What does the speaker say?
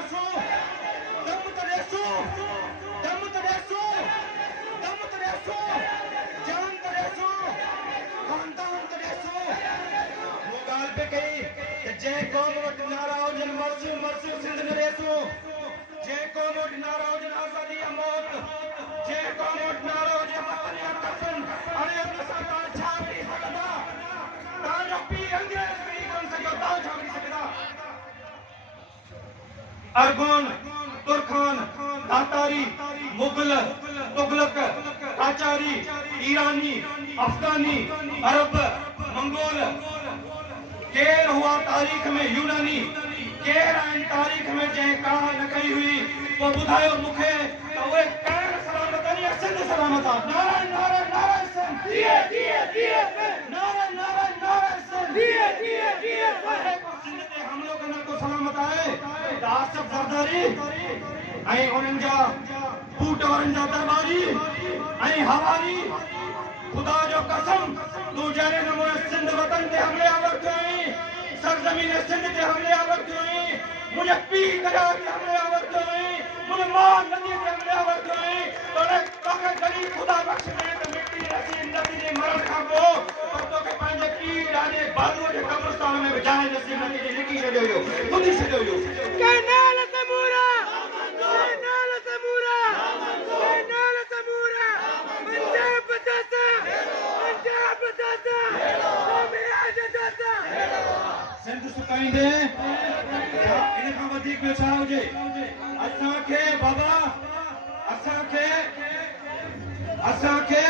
ॾिसो दम त ॾिसो दम त ॾिसो दम त ॾिसो जान त ॾिसो खानदान त ॾिसो वो ॻाल्हि पे कई त जंहिं क़ौम वटि नारा हुजनि मर्सियूं मर्सियूं सिंध में ॾिसो जंहिं क़ौम वटि नारा हुजनि आज़ादी या मौत जंहिं क़ौम वटि नारा हुजे वतन या कफ़न हाणे हुन सां तव्हां छा करी सघंदा तव्हांजो पीउ अंग्रेज़ बि कोन सघियो तव्हां छा करी सघंदा अरगोन तुर्खान तातारी मुगल तुगलक काचारी ईरानी अफगानी अरब मंगोल केर हुआ तारीख़ में यूनानी केर आहिनि तारीख़ में जंहिं काह न कई हुई पोइ ॿुधायो मूंखे त उहे कहिड़ सलामत आहिनि या सिंध सलामत आहे नारा नारा नारा सिंध नारा नारा नारा सिंध सिंध ते हमिलो कंदड़ को सलामत आहे त आसिफ ज़रदारी ऐं उन्हनि जा बूट वारनि जा दरबारी ऐं हवारी खुदा जो कसम तूं जहिड़े नमूने सिंध वतन ते हमले आवर थियो आहीं सरज़मीन सिंध ते हमले आवर थियो आहीं मुंहिंजे पीउ दरिया ते हमले आवर थियो आहीं मुंहिंजे माउ नदीअ ते हमले आवर थियो आहीं तोखे जॾहिं ख़ुदा बख़्श करे त मिटी रसी नदी जे मरण खां पोइ पर तोखे पंहिंजे पीउ ॾाढे बालूअ जे क़ब्रिस्तान में विझाए नसी नदी ते लिकी छॾियो हुयो ॿुधी छॾियो हुयो सिंध सुकाईंदे इन खां वधीक ॿियो छा हुजे असांखे बाबा असांखे